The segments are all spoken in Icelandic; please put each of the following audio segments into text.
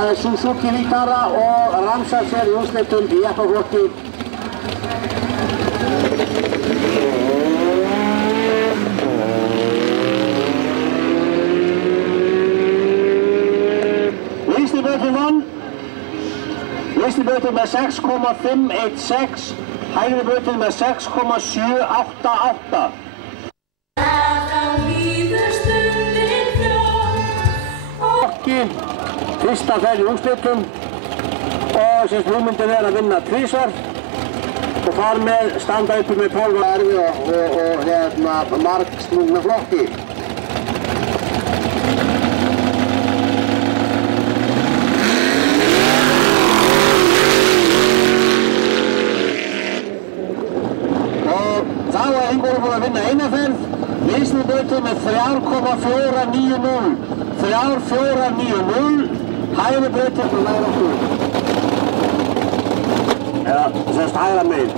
Það Suzuki Vitara og Ramsar í úrslitum í jeppaflokki. Vinstri brautin vann. Vinstri brautin með 6,516. Hægri brautin með 6,788. Fyrsta ferð í úrslitum og sem hugmyndin er að vinna tvisvar og þar með standa uppi með 12 erfi og margslungna flokki. Og þá er Ingólfur búinn að vinna eina ferð, vinstri brautin með 3,490. 3,490, hægri brautin og læra okkur. Eða semst hægra megin.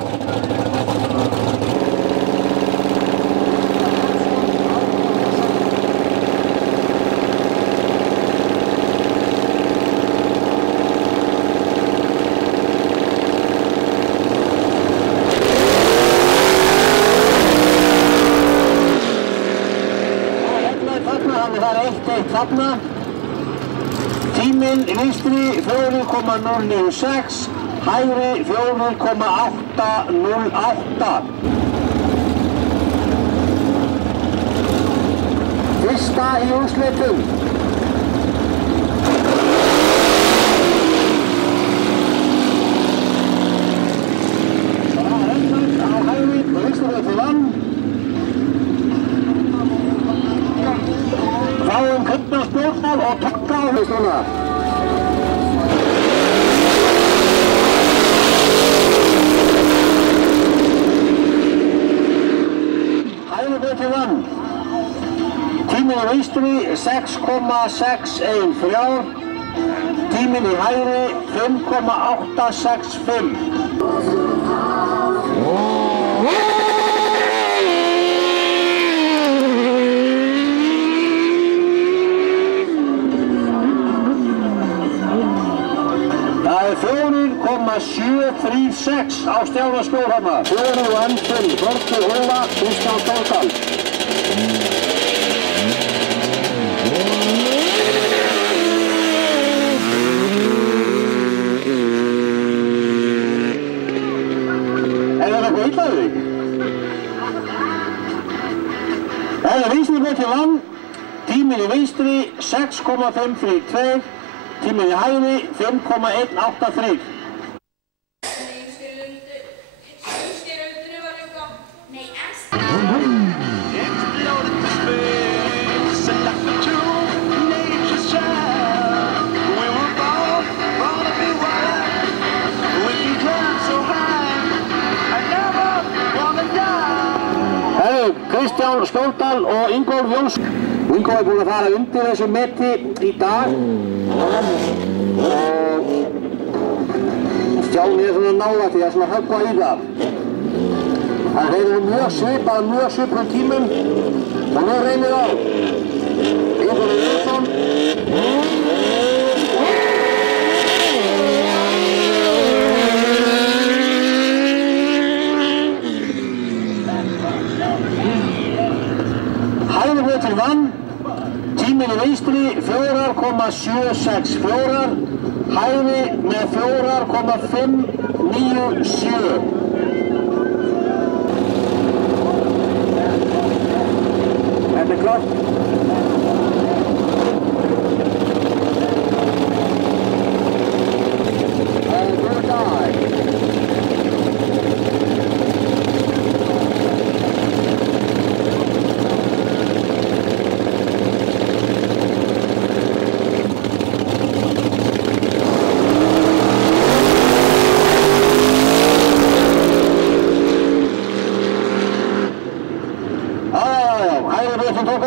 Það er 1-1 þarna. Tíminn vinstri 4,096, hægri 4,808. Fyrsta í úrslitum. Það er reyndar á hægri og vinstri brautin vann. Fáum Kunnarspjórnar og Tokka á hlustunna. Hægri brautin vann. Tíminn í vinstri 6,613. Tíminn í hægri 5,865. Það er 4,736 á Stjána Skjólhamar. 4,5 Þorkir Hóla, Kristján Stórdal. Er það eitthvað illa við þig? Það er vinstri brautin vann. Tíminn í vinstri 6,532. Tíminn í hægri 5,183. Kristján Stórdal og Ingólfur Jónsson. Ingólfur er búinn að fara undir þessu meti í dag og Stjáni er svona nálægt því að svona höggva í það. Það reyður mjög svipað tímum og nú reynir á Ingólfur Jónsson. Hægri brautin vann. Tíminn í vinstri 4,764. Hægri með 4,597. Þetta er klart. Það er góð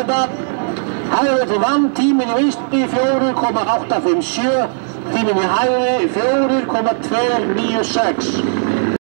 dag. Hægri brautin vann, tíminn í vinstri 4,857, tíminn í hægri 4,296.